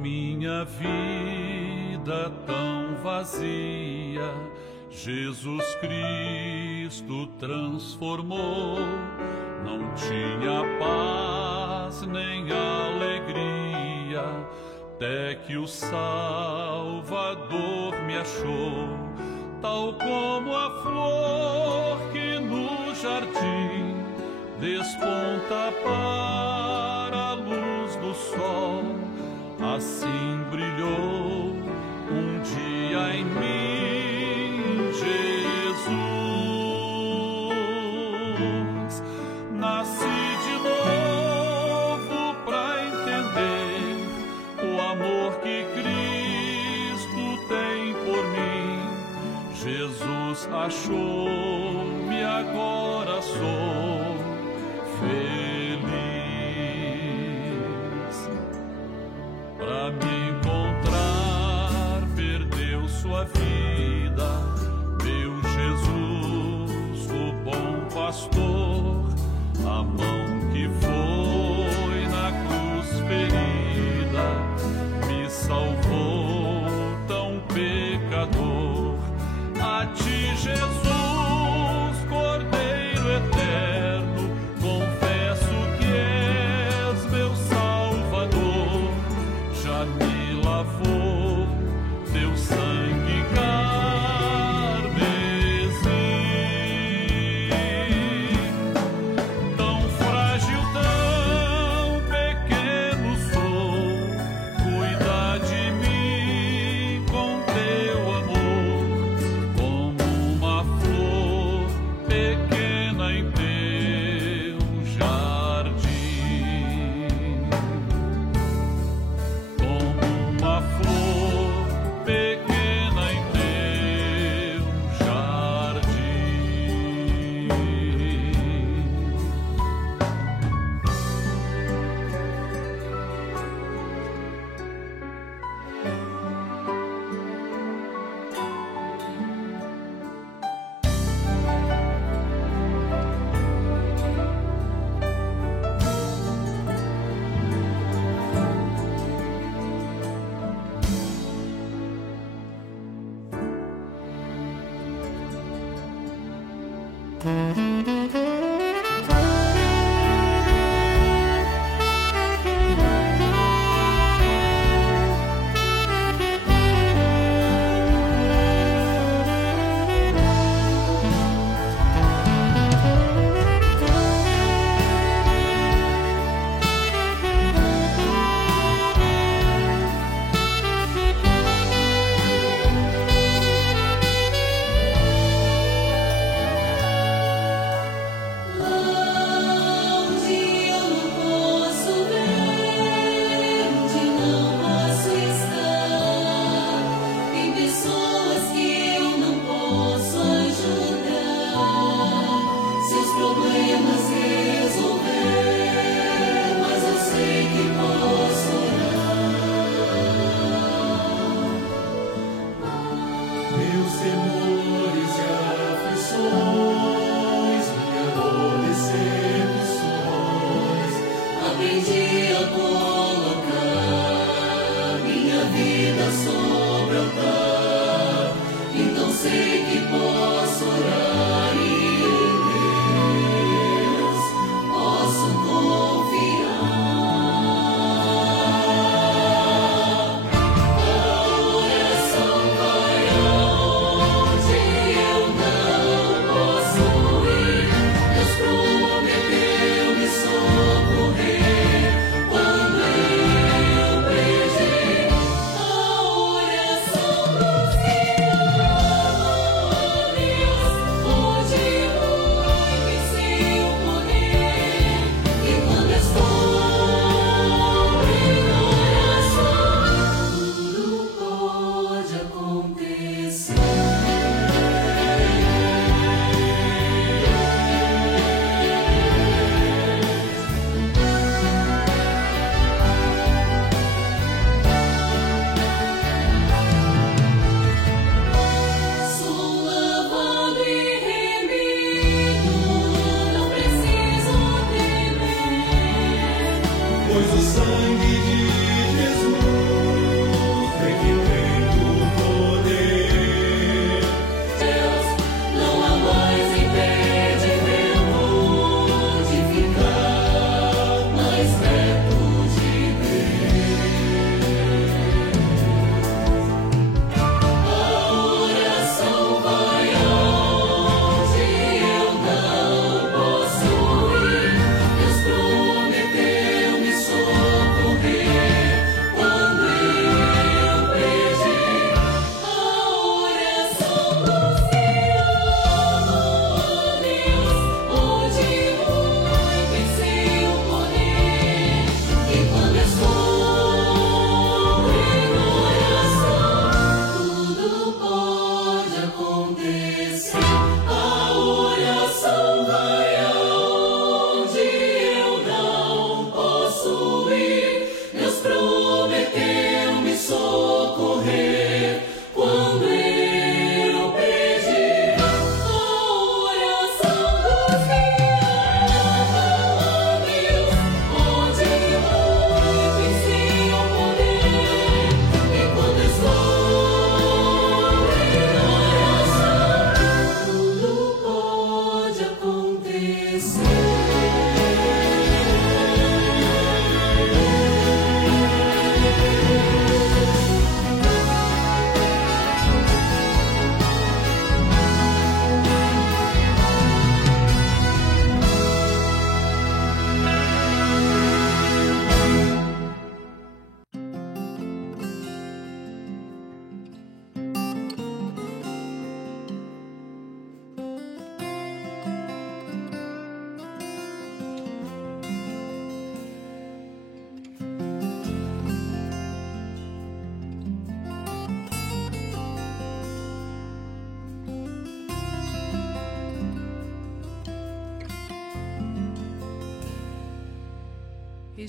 minha vida tão vazia, Jesus Cristo transformou. Não tinha paz nem alegria, até que o Salvador me achou. Tal como a flor que no jardim desponta para a luz do sol, assim brilhou um dia em mim Jesus. Nasci de novo para entender o amor que Cristo tem por mim. Jesus achou-me, agora sou feliz. Para me encontrar, perdeu sua vida, meu Jesus, o bom pastor, a mão que foi na cruz ferida, me salvou tão pecador. A ti, Jesus, Cordeiro eterno, confesso que és meu Salvador. Já me lavou teu sangue carmesim. Tão frágil, tão pequeno sou, cuida de mim com teu amor, como uma flor pequena em teu jardim. Como uma flor pequena em teu jardim. Meus temores e aflições, minha dor, decepções, aprendi a colocar minha vida sobre o altar. Então sei que posso orar e em Deus posso confiar. Pois o sangue de Jesus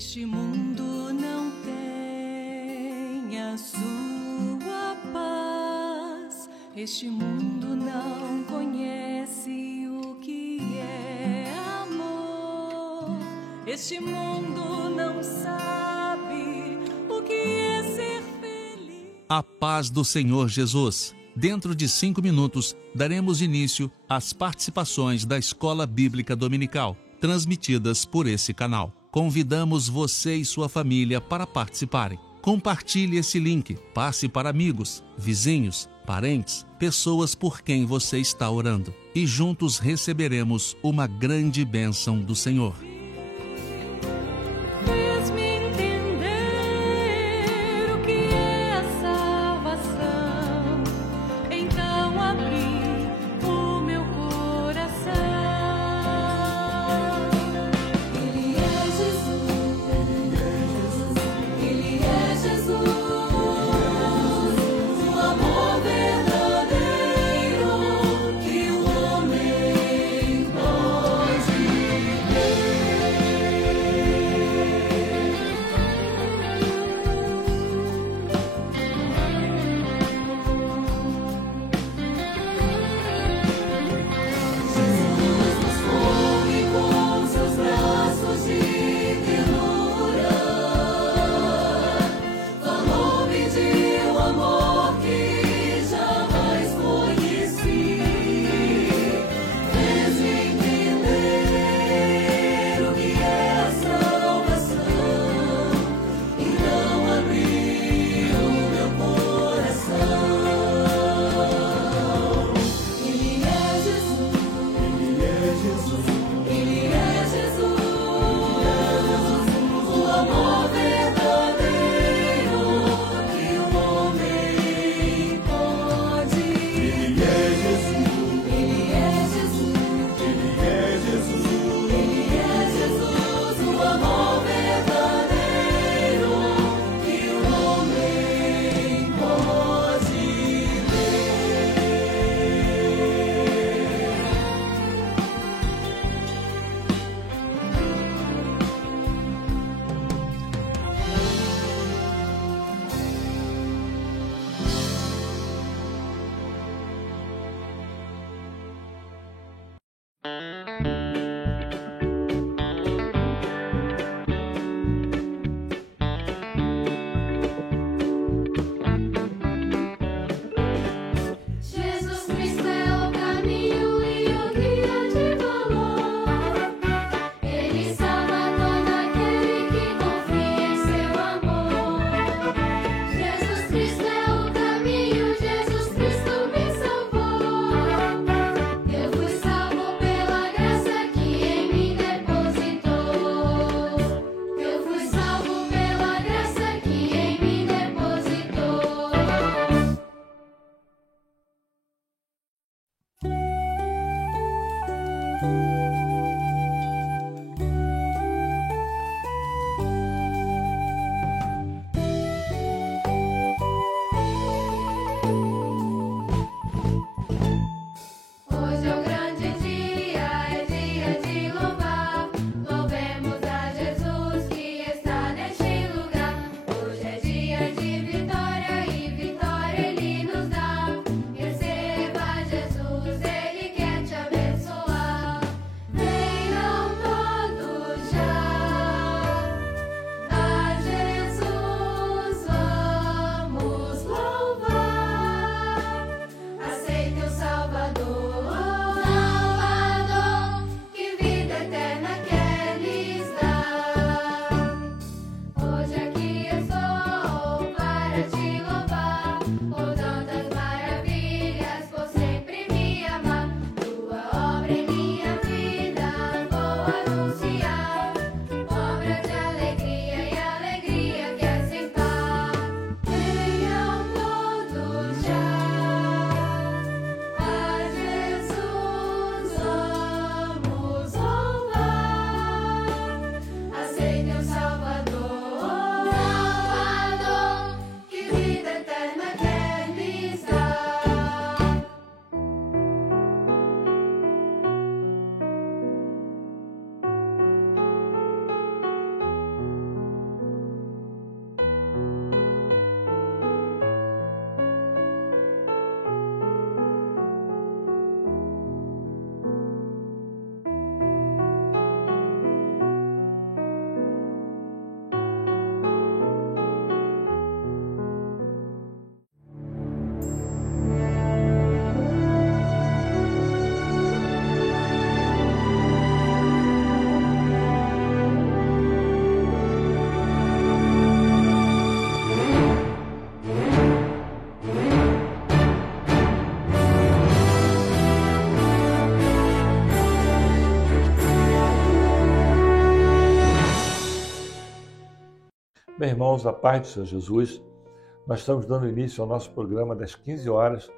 Este mundo não tem a sua paz. Este mundo não conhece o que é amor. Este mundo não sabe o que é ser feliz. A paz do Senhor Jesus. Dentro de 5 minutos, daremos início às participações da Escola Bíblica Dominical, transmitidas por esse canal. Convidamos você e sua família para participarem. Compartilhe esse link, passe para amigos, vizinhos, parentes, pessoas por quem você está orando. E juntos receberemos uma grande bênção do Senhor. Meus irmãos, a paz do Senhor Jesus, nós estamos dando início ao nosso programa das 15 horas,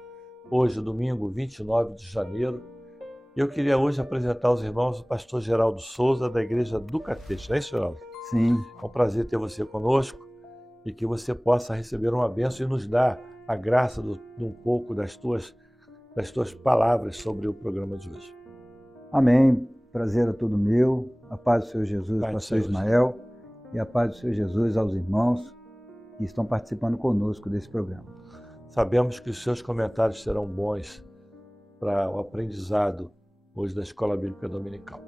hoje, domingo 29 de janeiro. E eu queria hoje apresentar aos irmãos o pastor Geraldo Souza, da Igreja do Catete. Não é isso, Geraldo? Sim. É um prazer ter você conosco e que você possa receber uma bênção e nos dar a graça de um pouco das tuas palavras sobre o programa de hoje. Amém. Prazer é todo meu. A paz do Senhor Jesus, pastor Ismael, e a paz do Senhor Jesus aos irmãos que estão participando conosco desse programa. Sabemos que os seus comentários serão bons para o aprendizado hoje da Escola Bíblica Dominical.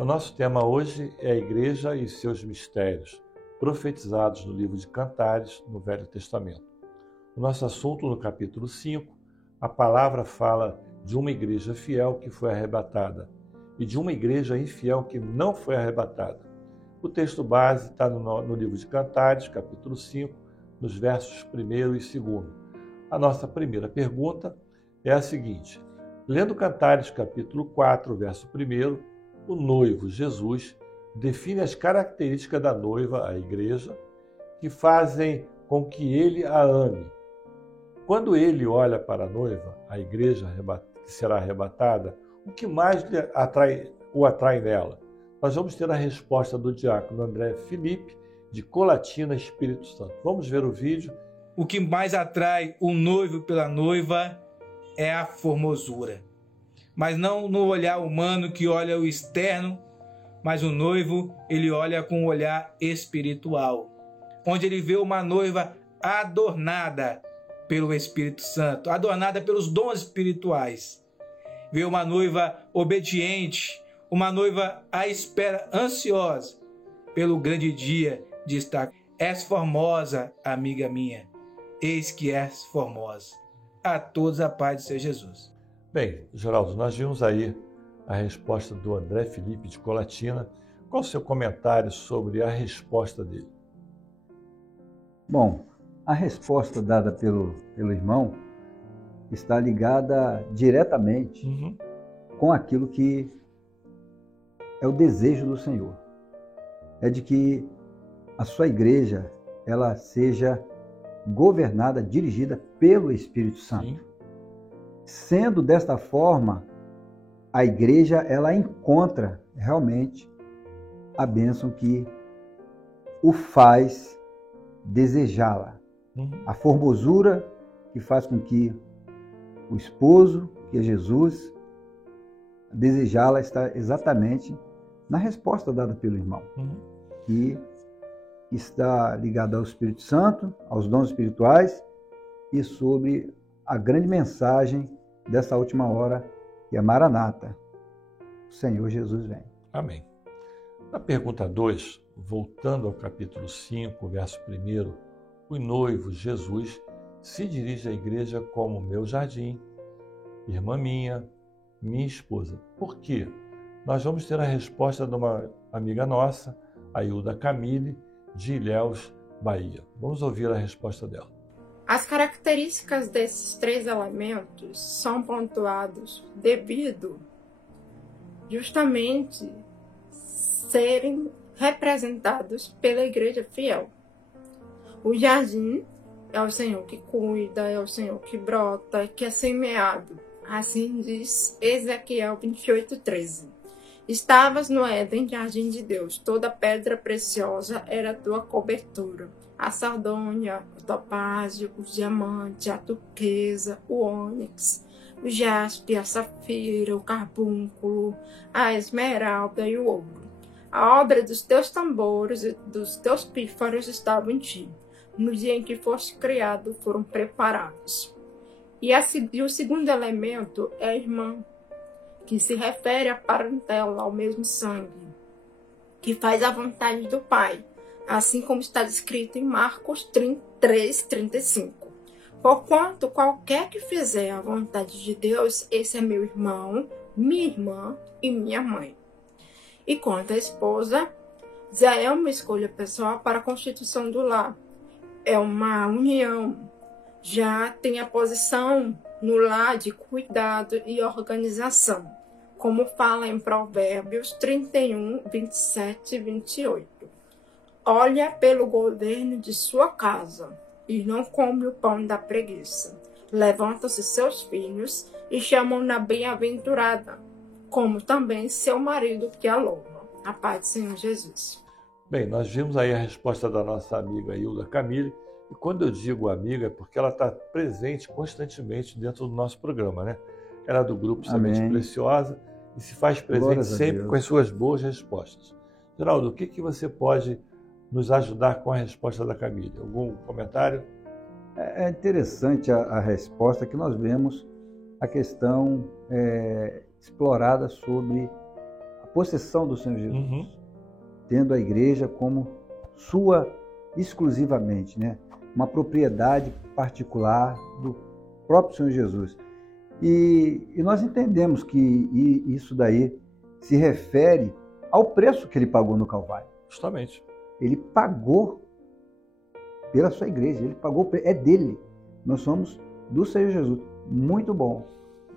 O nosso tema hoje é a Igreja e seus mistérios, profetizados no livro de Cantares, no Velho Testamento. O nosso assunto no capítulo 5, a palavra fala de uma igreja fiel que foi arrebatada e de uma igreja infiel que não foi arrebatada. O texto base está no livro de Cantares, capítulo 5, nos versos 1º e 2º. A nossa primeira pergunta é a seguinte: lendo Cantares, capítulo 4, verso 1, o noivo Jesus define as características da noiva, a igreja, que fazem com que ele a ame. Quando ele olha para a noiva, a igreja que será arrebatada, o que mais o atrai nela? Nós vamos ter a resposta do diácono André Felipe, de Colatina, Espírito Santo. Vamos ver o vídeo. O que mais atrai o noivo pela noiva é a formosura. Mas não no olhar humano que olha o externo, mas o noivo, ele olha com um olhar espiritual, onde ele vê uma noiva adornada pelo Espírito Santo, adornada pelos dons espirituais. Vê uma noiva obediente, uma noiva à espera, ansiosa pelo grande dia de estar. És formosa, amiga minha, eis que és formosa. A todos a paz de Senhor Jesus. Bem, Geraldo, nós vimos aí a resposta do André Felipe de Colatina. Qual o seu comentário sobre a resposta dele? Bom, a resposta dada pelo irmão está ligada diretamente com aquilo que é o desejo do Senhor. É de que a sua igreja ela seja governada, dirigida pelo Espírito Santo. Sim. Sendo desta forma, a igreja ela encontra realmente a bênção que o faz desejá-la. A formosura que faz com que o esposo, que é Jesus, desejá-la está exatamente na resposta dada pelo irmão, que está ligada ao Espírito Santo, aos dons espirituais e sobre a grande mensagem dessa última hora, que é Maranata, o Senhor Jesus vem. Amém. Na pergunta 2, voltando ao capítulo 5, verso 1, o noivo Jesus se dirige à igreja como meu jardim, irmã minha esposa. Por quê? Nós vamos ter a resposta de uma amiga nossa, a Hilda Camille, de Ilhéus, Bahia. Vamos ouvir a resposta dela. As características desses 3 elementos são pontuados devido justamente serem representados pela igreja fiel. O jardim é o Senhor que cuida, é o Senhor que brota, que é semeado. Assim diz Ezequiel 28:13. Estavas no Éden, jardim de Deus, toda pedra preciosa era tua cobertura. A sardônia, o topázio, o diamante, a turquesa, o ônix, o jaspe, a safira, o carbúnculo, a esmeralda e o ouro. A obra dos teus tambores e dos teus pífaros estava em ti. No dia em que foste criado, foram preparados. E o segundo elemento é a irmã, que se refere à parentela, ao mesmo sangue, que faz a vontade do Pai, assim como está descrito em Marcos 3:35. Porquanto qualquer que fizer a vontade de Deus, esse é meu irmão, minha irmã e minha mãe. E quanto à esposa, já é uma escolha pessoal para a constituição do lar. É uma união. Já tem a posição no lar de cuidado e organização, como fala em Provérbios 31, 27 e 28. olha pelo governo de sua casa e não come o pão da preguiça. Levantam-se seus filhos e chamam-na bem-aventurada, como também seu marido que a louva. A paz do Senhor Jesus. Bem, nós vimos aí a resposta da nossa amiga Hilda Camille, e quando eu digo amiga é porque ela está presente constantemente dentro do nosso programa, né? Ela é do grupo Semente Preciosa e se faz presente sempre com as suas boas respostas. Geraldo, o que você pode nos ajudar com a resposta da Camille? Algum comentário? É interessante a resposta que nós vemos, a questão explorada sobre a possessão do Senhor Jesus, tendo a igreja como sua exclusivamente, né? Uma propriedade particular do próprio Senhor Jesus. E nós entendemos que isso daí se refere ao preço que ele pagou no Calvário. Justamente. Ele pagou pela sua igreja, ele pagou, é dele. Nós somos do Senhor Jesus. Muito bom.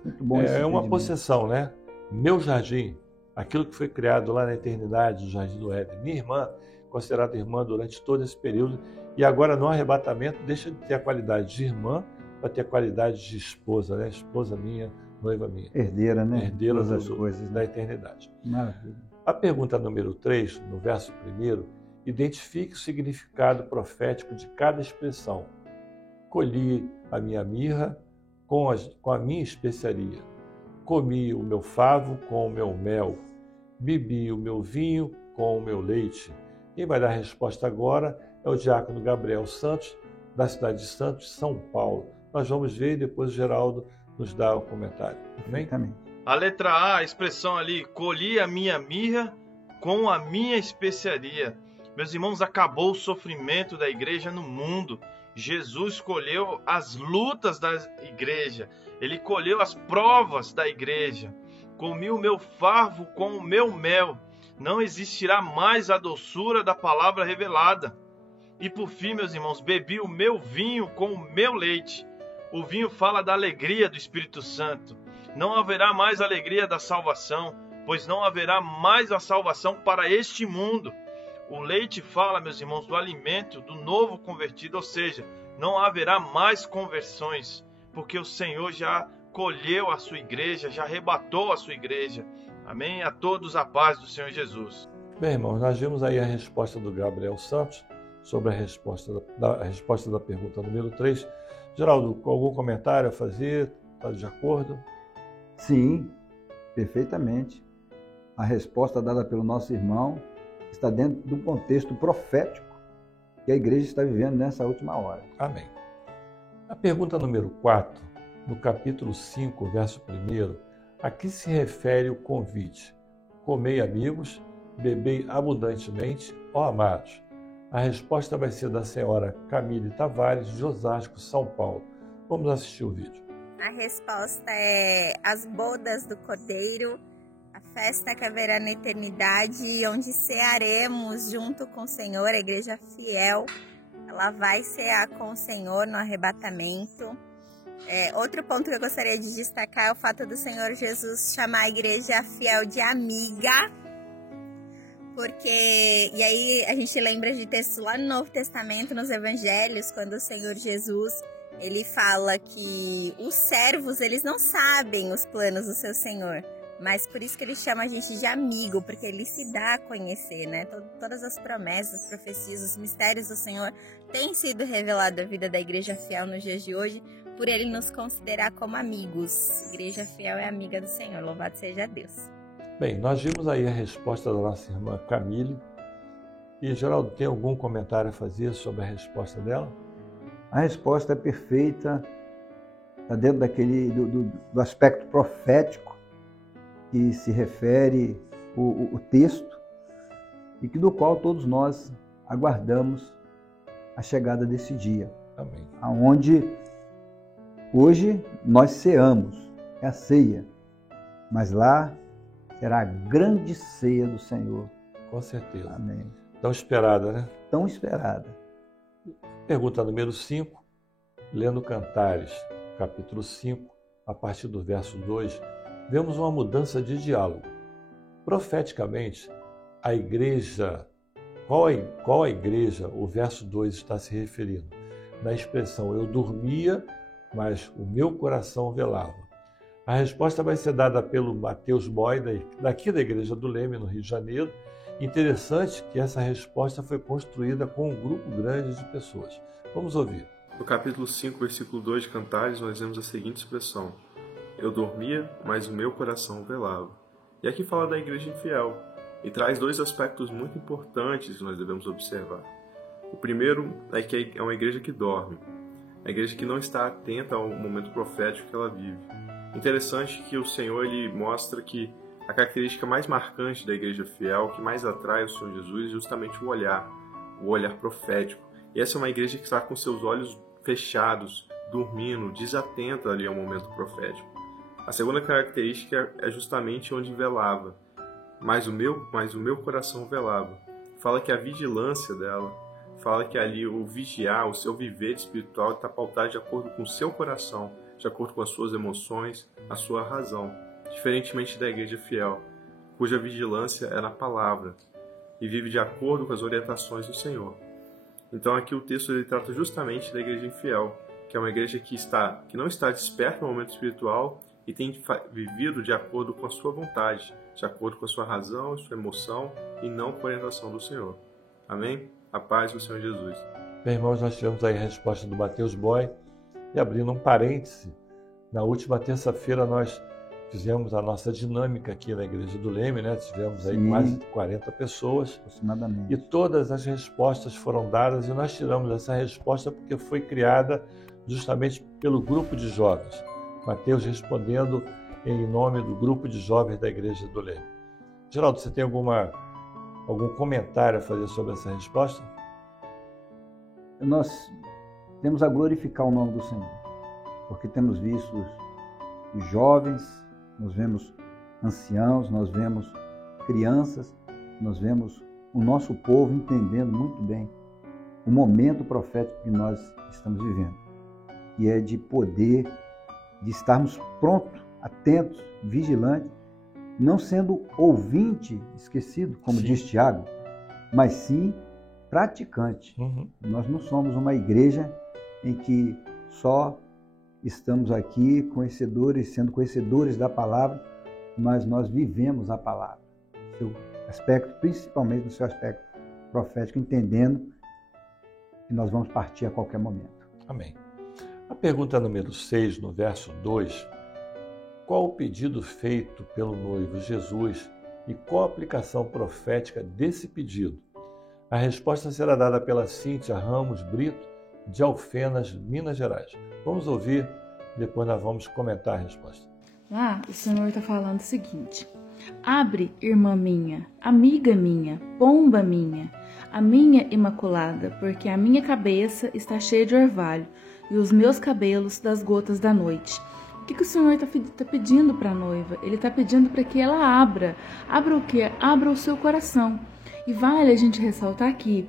Muito bom. É uma possessão, né? Meu jardim, aquilo que foi criado lá na eternidade, o Jardim do Éden. Minha irmã, considerada irmã durante todo esse período, e agora no arrebatamento deixa de ter a qualidade de irmã para ter a qualidade de esposa, né? Esposa minha, noiva minha. Herdeira, né? Herdeira das coisas da eternidade. Maravilha. A pergunta número 3, no verso 1, identifique o significado profético de cada expressão. Colhi a minha mirra com a minha especiaria. Comi o meu favo com o meu mel. Bebi o meu vinho com o meu leite. Quem vai dar a resposta agora é o diácono Gabriel Santos, da cidade de Santos, São Paulo. Nós vamos ver e depois o Geraldo nos dá o comentário. Amém? Amém. A letra A, a expressão ali, colhi a minha mirra com a minha especiaria. Meus irmãos, acabou o sofrimento da igreja no mundo. Jesus colheu as lutas da igreja. Ele colheu as provas da igreja. Comi o meu favo com o meu mel. Não existirá mais a doçura da palavra revelada. E por fim, meus irmãos, bebi o meu vinho com o meu leite. O vinho fala da alegria do Espírito Santo. Não haverá mais alegria da salvação, pois não haverá mais a salvação para este mundo. O leite fala, meus irmãos, do alimento do novo convertido, ou seja, não haverá mais conversões, porque o Senhor já colheu a sua igreja, já arrebatou a sua igreja. Amém? A todos a paz do Senhor Jesus. Bem, irmãos, nós vimos aí a resposta do Gabriel Santos sobre a resposta da pergunta número 3. Geraldo, algum comentário a fazer? Está de acordo? Sim, perfeitamente. A resposta dada pelo nosso irmão está dentro do contexto profético que a igreja está vivendo nessa última hora. Amém. A pergunta número 4, no capítulo 5, verso 1, a que se refere o convite? Comei, amigos, bebei abundantemente, ó amados. A resposta vai ser da senhora Camille Tavares, de Osasco, São Paulo. Vamos assistir o vídeo. A resposta é as bodas do Cordeiro, a festa que haverá na eternidade, onde cearemos junto com o Senhor, a igreja fiel. Ela vai cear com o Senhor no arrebatamento. Outro ponto que eu gostaria de destacar é o fato do Senhor Jesus chamar a igreja fiel de amiga. E aí a gente lembra de textos lá no Novo Testamento, nos Evangelhos, quando o Senhor Jesus, ele fala que os servos, eles não sabem os planos do seu Senhor, mas por isso que ele chama a gente de amigo, porque ele se dá a conhecer, né? Todas as promessas, as profecias, os mistérios do Senhor têm sido revelados à vida da igreja fiel nos dias de hoje, por ele nos considerar como amigos. A igreja fiel é amiga do Senhor, louvado seja Deus. Bem, nós vimos aí a resposta da nossa irmã Camille. E, Geraldo, tem algum comentário a fazer sobre a resposta dela? A resposta é perfeita, está dentro do aspecto profético que se refere o texto e do qual todos nós aguardamos a chegada desse dia. Amém. Onde hoje nós ceamos, é a ceia, mas lá será a grande ceia do Senhor. Com certeza. Amém. Tão esperada, né? Tão esperada. Pergunta número 5, lendo Cantares, capítulo 5, a partir do verso 2, vemos uma mudança de diálogo. Profeticamente, a igreja Qual a igreja o verso 2 está se referindo? Na expressão, eu dormia, mas o meu coração velava. A resposta vai ser dada pelo Matheus Boy, daqui da Igreja do Leme, no Rio de Janeiro. Interessante que essa resposta foi construída com um grupo grande de pessoas. Vamos ouvir. No capítulo 5, versículo 2 de Cantares, nós vemos a seguinte expressão: eu dormia, mas o meu coração velava. E aqui fala da igreja infiel, e traz dois aspectos muito importantes que nós devemos observar. O primeiro é que é uma igreja que dorme, a igreja que não está atenta ao momento profético que ela vive. Interessante que o Senhor ele mostra que a característica mais marcante da igreja fiel, que mais atrai o Senhor Jesus, é justamente o olhar profético. E essa é uma igreja que está com seus olhos fechados, dormindo, desatenta ali ao momento profético. A segunda característica é justamente onde velava, mas o meu coração velava. Fala que a vigilância dela, fala que ali o vigiar, o seu viver espiritual está pautado de acordo com o seu coração, de acordo com as suas emoções, a sua razão. Diferentemente da igreja fiel, cuja vigilância é na palavra e vive de acordo com as orientações do Senhor. Então aqui o texto ele trata justamente da igreja infiel, que é uma igreja que não está desperta no momento espiritual e tem vivido de acordo com a sua vontade, de acordo com a sua razão, a sua emoção e não com a orientação do Senhor. Amém? A paz do Senhor Jesus. Bem, irmãos, nós tivemos aí a resposta do Matheus Boy. E abrindo um parêntese, na última terça-feira nós fizemos a nossa dinâmica aqui na Igreja do Leme, né? Tivemos aí quase 40 pessoas. Aproximadamente. E todas as respostas foram dadas e nós tiramos essa resposta porque foi criada justamente pelo grupo de jovens. Mateus respondendo em nome do grupo de jovens da Igreja do Leme. Geraldo, você tem algum comentário a fazer sobre essa resposta? Nós temos a glorificar o nome do Senhor, porque temos visto os jovens, nós vemos anciãos, nós vemos crianças, nós vemos o nosso povo entendendo muito bem o momento profético que nós estamos vivendo, que é de poder, de estarmos prontos, atentos, vigilantes, não sendo ouvinte esquecido, como diz Tiago, mas sim praticante. Nós não somos uma igreja em que só estamos aqui sendo conhecedores da palavra, mas nós vivemos a palavra. Seu aspecto, principalmente no seu aspecto profético, entendendo que nós vamos partir a qualquer momento. Amém. A pergunta número 6, no verso 2, qual o pedido feito pelo noivo Jesus e qual a aplicação profética desse pedido? A resposta será dada pela Cíntia Ramos Brito, de Alfenas, Minas Gerais. Vamos ouvir, depois nós vamos comentar a resposta. Lá, o Senhor está falando o seguinte: abre, irmã minha, amiga minha, pomba minha, a minha imaculada, porque a minha cabeça está cheia de orvalho e os meus cabelos das gotas da noite. O que o Senhor está pedindo para a noiva? Ele está pedindo para que ela abra. Abra o quê? Abra o seu coração. E vale a gente ressaltar que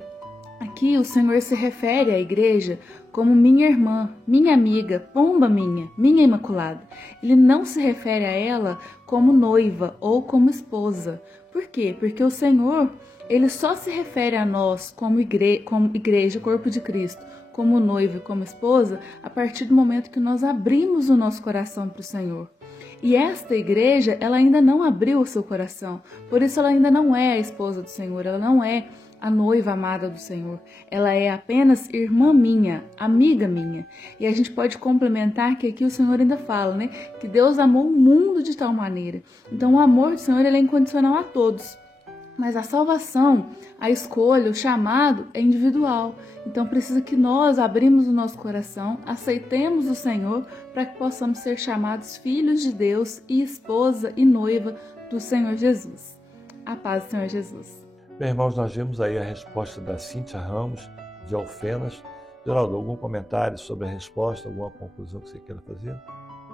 aqui o Senhor se refere à igreja como minha irmã, minha amiga, pomba minha imaculada. Ele não se refere a ela como noiva ou como esposa. Por quê? Porque o Senhor, ele só se refere a nós como igreja, corpo de Cristo, como noiva e como esposa, a partir do momento que nós abrimos o nosso coração para o Senhor. E esta igreja, ela ainda não abriu o seu coração, por isso ela ainda não é a esposa do Senhor, ela não é a noiva amada do Senhor. Ela é apenas irmã minha, amiga minha. E a gente pode complementar que aqui o Senhor ainda fala, né? Que Deus amou o mundo de tal maneira. Então o amor do Senhor ele é incondicional a todos. Mas a salvação, a escolha, o chamado é individual. Então precisa que nós abrimos o nosso coração, aceitemos o Senhor para que possamos ser chamados filhos de Deus e esposa e noiva do Senhor Jesus. A paz do Senhor Jesus. Bem, irmãos, nós vimos aí a resposta da Cíntia Ramos, de Alfenas. Geraldo, algum comentário sobre a resposta, alguma conclusão que você queira fazer?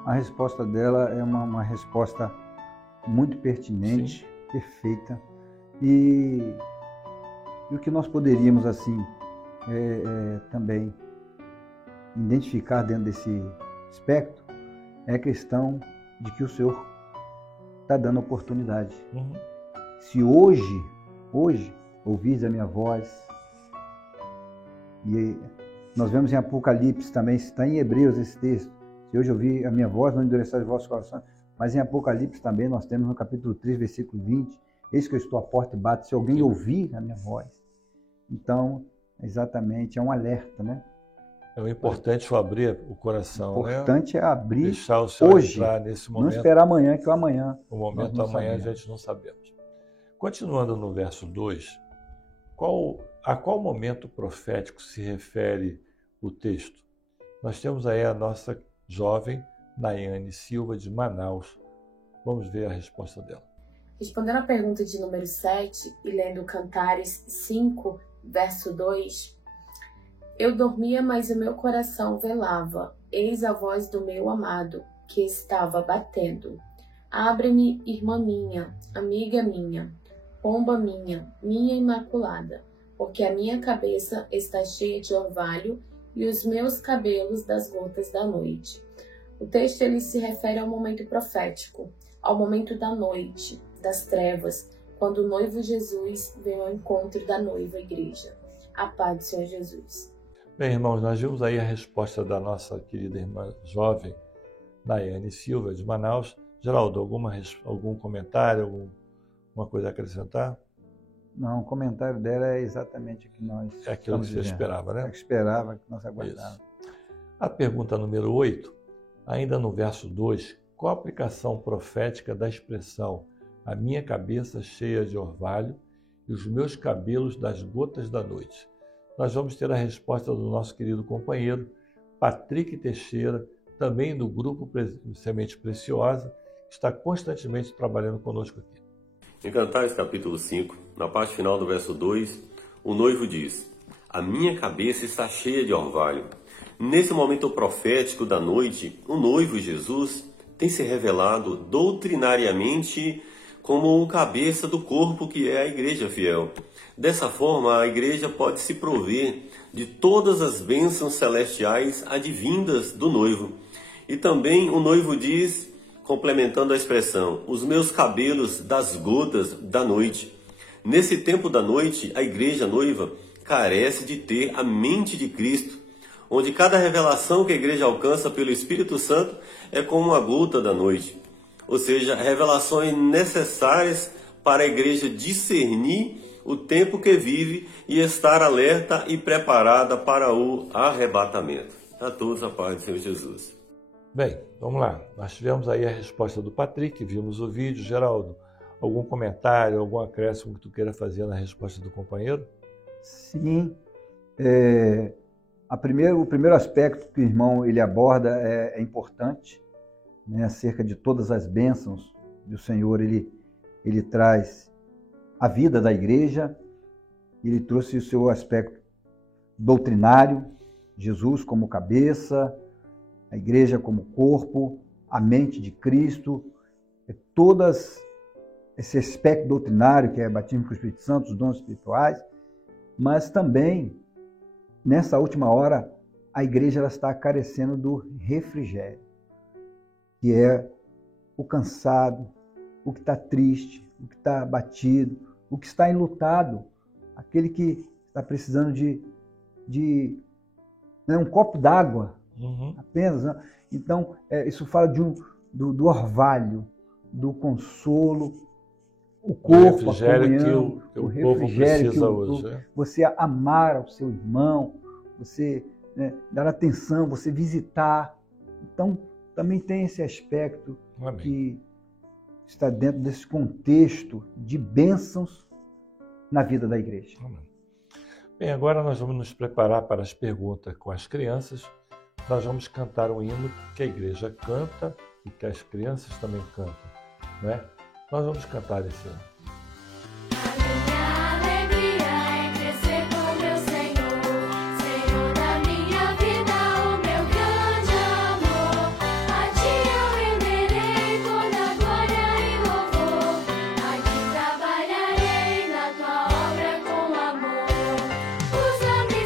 A resposta dela é uma resposta muito pertinente, perfeita. E o que nós poderíamos, assim, também identificar dentro desse aspecto é a questão de que o Senhor está dando oportunidade. Se hoje ouvis a minha voz. E nós vemos em Apocalipse também, está em Hebreus esse texto. Se hoje ouvir a minha voz, não endureçais os vossos corações. Mas em Apocalipse também nós temos no capítulo 3, versículo 20, eis que eu estou à porta e bato, se alguém ouvir a minha voz. Então, exatamente, é um alerta, né? É o importante foi abrir o coração, o importante é abrir deixar o Senhor hoje, entrar nesse momento. Não esperar amanhã, que o amanhã... O momento amanhã a gente não sabemos. Continuando no verso 2, a qual momento profético se refere o texto? Nós temos aí a nossa jovem Naiane Silva, de Manaus. Vamos ver a resposta dela. Respondendo à pergunta de número 7 e lendo Cantares 5, verso 2, eu dormia, mas o meu coração velava, eis a voz do meu amado, que estava batendo. Abre-me, irmã minha, amiga minha, pomba minha, minha imaculada, porque a minha cabeça está cheia de orvalho e os meus cabelos das gotas da noite. O texto ele se refere ao momento profético, ao momento da noite, das trevas, quando o noivo Jesus vem ao encontro da noiva igreja. A paz do Senhor Jesus. Bem, irmãos, nós vimos aí a resposta da nossa querida irmã jovem, Naiane Silva, de Manaus. Geraldo, algum comentário, alguma coisa a acrescentar? Não, o comentário dela é exatamente o que nós... É aquilo que você esperava, né? É o que esperava, que nós aguardávamos. A pergunta número 8, ainda no verso 2, qual a aplicação profética da expressão a minha cabeça cheia de orvalho e os meus cabelos das gotas da noite? Nós vamos ter a resposta do nosso querido companheiro, Patrick Teixeira, também do grupo Semente Preciosa, que está constantemente trabalhando conosco aqui. Em Cantares capítulo 5, na parte final do verso 2, o noivo diz: a minha cabeça está cheia de orvalho. Nesse momento profético da noite, o noivo Jesus tem se revelado doutrinariamente como um cabeça do corpo que é a igreja fiel. Dessa forma, a igreja pode se prover de todas as bênçãos celestiais advindas do noivo. E também o noivo diz, complementando a expressão, os meus cabelos das gotas da noite. Nesse tempo da noite, a igreja noiva carece de ter a mente de Cristo, onde cada revelação que a igreja alcança pelo Espírito Santo é como uma gota da noite. Ou seja, revelações necessárias para a igreja discernir o tempo que vive e estar alerta e preparada para o arrebatamento. A todos a paz do Senhor Jesus. Bem, vamos lá. Nós tivemos aí a resposta do Patrick, vimos o vídeo. Geraldo, algum comentário, algum acréscimo que tu queira fazer na resposta do companheiro? Sim. O primeiro aspecto que o irmão ele aborda é importante, né, acerca de todas as bênçãos do Senhor. Ele traz a vida da igreja, ele trouxe o seu aspecto doutrinário, Jesus como cabeça, a igreja como corpo, a mente de Cristo, todas esse aspecto doutrinário que é batismo com o Espírito Santo, os dons espirituais, mas também, nessa última hora, a igreja ela está carecendo do refrigério, que é o cansado, o que está triste, o que está abatido, o que está enlutado, aquele que está precisando de um copo d'água, apenas. Né? Então, isso fala do orvalho, do consolo, o corpo, a comunhão, o refrigério que o povo precisa hoje. Você amar ao seu irmão, você dar atenção, você visitar. Então, também tem esse aspecto que está dentro desse contexto de bênçãos na vida da igreja. Bem, agora nós vamos nos preparar para as perguntas com as crianças. Nós vamos cantar um hino que a igreja canta e que as crianças também cantam, né? Nós vamos cantar esse hino. Usa-me,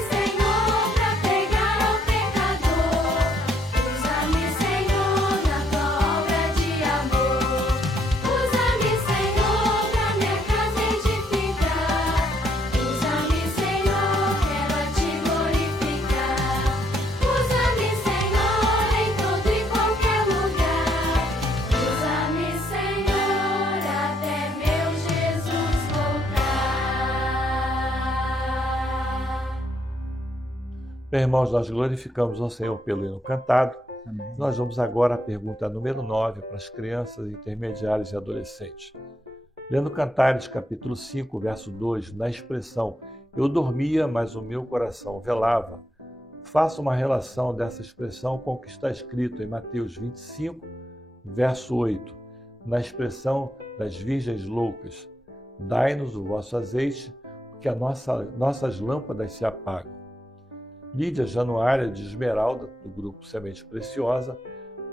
Senhor, Bem, irmãos, nós glorificamos ao Senhor pelo hino cantado. Amém. Nós vamos agora à pergunta número 9 para as crianças, intermediários e adolescentes. Lendo Cantares, capítulo 5, verso 2, na expressão "eu dormia, mas o meu coração velava", faça uma relação dessa expressão com o que está escrito em Mateus 25, verso 8, na expressão das virgens loucas: "Dai-nos o vosso azeite, porque nossas lâmpadas se apagam." Lídia Januária de Esmeralda, do grupo Semente Preciosa,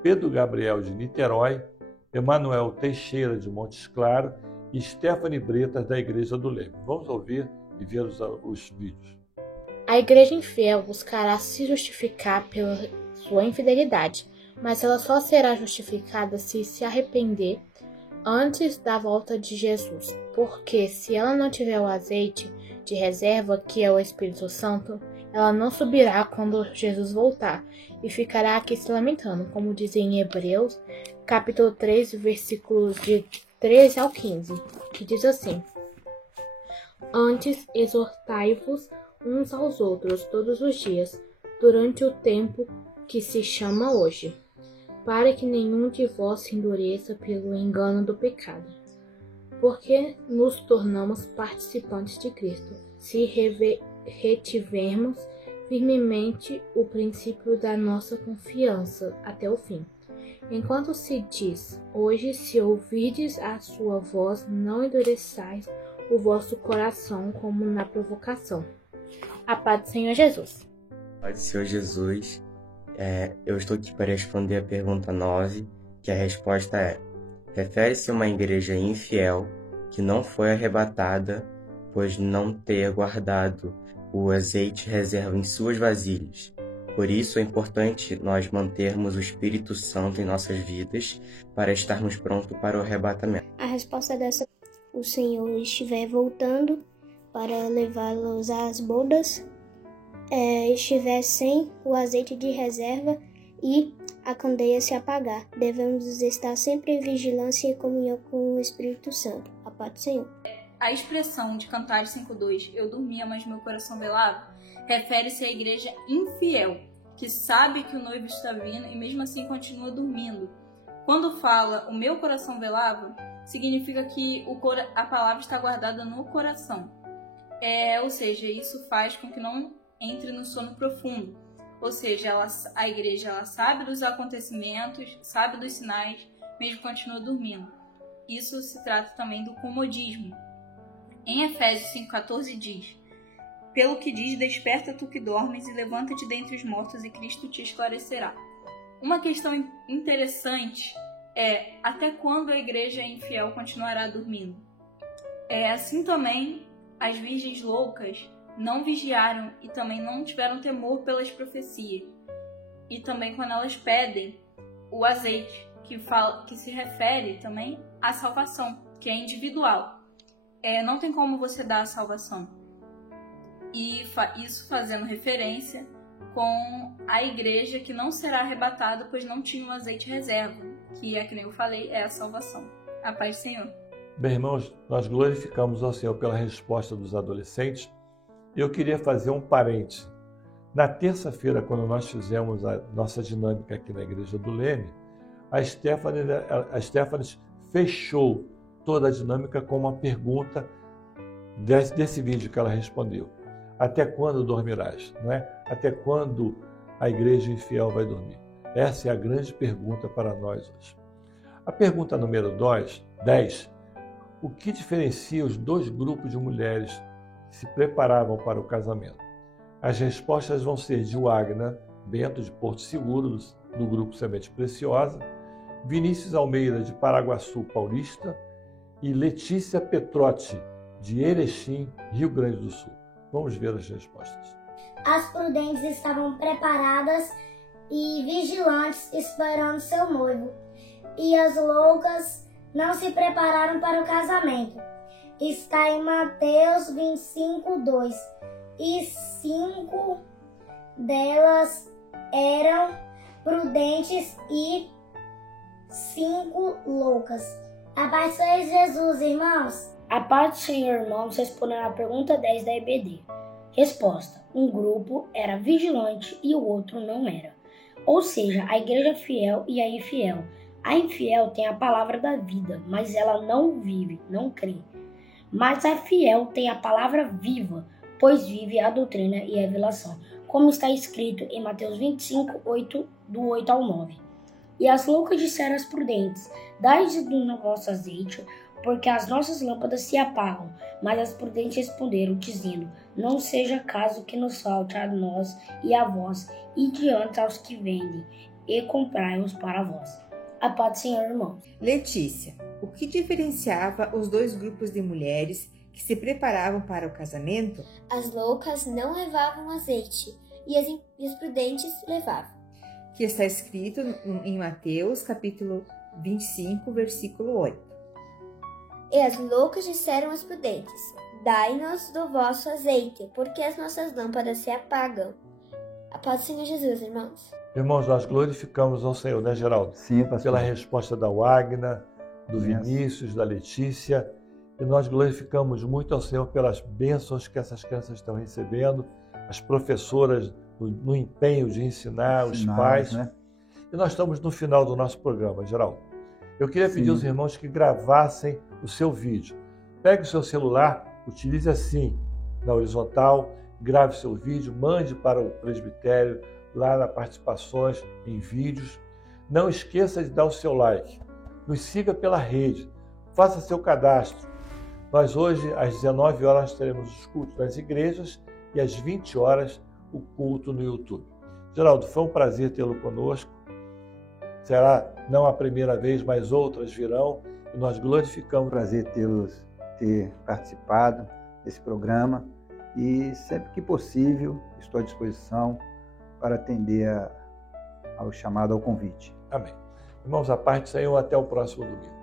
Pedro Gabriel de Niterói, Emanuel Teixeira de Montes Claros e Stephanie Bretas da Igreja do Leme. Vamos ouvir e ver os vídeos. A igreja infiel buscará se justificar pela sua infidelidade, mas ela só será justificada se arrepender antes da volta de Jesus. Porque se ela não tiver o azeite de reserva, que é o Espírito Santo, ela não subirá quando Jesus voltar e ficará aqui se lamentando, como diz em Hebreus, capítulo 3, versículos de 13 ao 15, que diz assim: "Antes exortai-vos uns aos outros todos os dias, durante o tempo que se chama hoje, para que nenhum de vós se endureça pelo engano do pecado. Porque nos tornamos participantes de Cristo, se retivermos firmemente o princípio da nossa confiança até o fim. Enquanto se diz, hoje, se ouvirdes a sua voz, não endureçais o vosso coração como na provocação." A paz do Senhor Jesus. Paz do Senhor Jesus. Eu estou aqui para responder a pergunta 9, que a resposta é: refere-se a uma igreja infiel que não foi arrebatada, pois não ter guardado o azeite reserva em suas vasilhas. Por isso é importante nós mantermos o Espírito Santo em nossas vidas para estarmos prontos para o arrebatamento. A resposta dessa: o Senhor estiver voltando para levá-los às bodas, estiver sem o azeite de reserva e a candeia se apagar. Devemos estar sempre em vigilância e comunhão com o Espírito Santo. A paz do Senhor. A expressão de Cantares 5:2, "eu dormia, mas meu coração velava", refere-se à igreja infiel, que sabe que o noivo está vindo e mesmo assim continua dormindo. Quando fala "o meu coração velava", significa que a palavra está guardada no coração. Ou seja, isso faz com que não entre no sono profundo. Ou seja, a igreja sabe dos acontecimentos, sabe dos sinais, mesmo continua dormindo. Isso se trata também do comodismo. Em Efésios 5,14 diz: "Pelo que diz, desperta tu que dormes e levanta-te dentre os mortos e Cristo te esclarecerá." Uma questão interessante é: até quando a igreja infiel continuará dormindo? Assim também, as virgens loucas não vigiaram e também não tiveram temor pelas profecias. E também quando elas pedem o azeite, que se refere também à salvação, que é individual. Não tem como você dar a salvação. E isso fazendo referência com a igreja que não será arrebatada, pois não tinha um azeite reserva, que é, que nem eu falei, é a salvação. A paz do Senhor. Bem, irmãos, nós glorificamos ao Senhor pela resposta dos adolescentes. Eu queria fazer um parêntese. Na terça-feira, quando nós fizemos a nossa dinâmica aqui na Igreja do Leme, a Stephanie fechou toda a dinâmica com uma pergunta desse vídeo que ela respondeu. Até quando dormirás? Não é? Até quando a igreja infiel vai dormir? Essa é a grande pergunta para nós hoje. A pergunta número 10. O que diferencia os dois grupos de mulheres que se preparavam para o casamento? As respostas vão ser de Wagner Bento, de Porto Seguro, do grupo Semente Preciosa, Vinícius Almeida, de Paraguaçu Paulista, e Letícia Petrotti, de Erechim, Rio Grande do Sul. Vamos ver as respostas. As prudentes estavam preparadas e vigilantes, esperando seu noivo, e as loucas não se prepararam para o casamento. Está em Mateus 25:2. E 5 delas eram prudentes e 5 loucas. A paz de Jesus, irmãos. A paz do Senhor, irmãos, respondendo à pergunta 10 da EBD. Resposta: um grupo era vigilante e o outro não era. Ou seja, a igreja fiel e a infiel. A infiel tem a palavra da vida, mas ela não vive, não crê. Mas a fiel tem a palavra viva, pois vive a doutrina e a revelação, como está escrito em Mateus 25, do 8 ao 9. E as loucas disseram às prudentes: dai-nos do vosso azeite, porque as nossas lâmpadas se apagam. Mas as prudentes responderam, dizendo: não seja caso que nos falte a nós e a vós, e diante aos que vendem, e comprai-os para vós. A paz do Senhor, irmão. Letícia, o que diferenciava os dois grupos de mulheres que se preparavam para o casamento? As loucas não levavam azeite e as prudentes levavam. Que está escrito em Mateus, capítulo 25, versículo 8. E as loucas disseram às prudentes: dai-nos do vosso azeite, porque as nossas lâmpadas se apagam. A paz do Senhor Jesus, irmãos. Irmãos, nós glorificamos ao Senhor, né, Geraldo? Sim, pastor. Pela resposta da Wagner, do Vinícius, da Letícia. E nós glorificamos muito ao Senhor pelas bênçãos que essas crianças estão recebendo, as professoras no empenho de ensinar, os pais. Né? E nós estamos no final do nosso programa, Geraldo. Eu queria pedir aos irmãos que gravassem o seu vídeo. Pegue o seu celular, utilize assim, na horizontal, grave seu vídeo, mande para o presbitério, lá na participações em vídeos. Não esqueça de dar o seu like. Nos siga pela rede. Faça seu cadastro. Nós hoje, às 19 horas, teremos os cultos nas igrejas e às 20 horas o culto no YouTube. Geraldo, foi um prazer tê-lo conosco. Será não a primeira vez, mas outras virão. E nós glorificamos. Prazer ter participado desse programa. E sempre que possível, estou à disposição para atender ao chamado, ao convite. Amém. Irmãos, a parte saiu até o próximo domingo.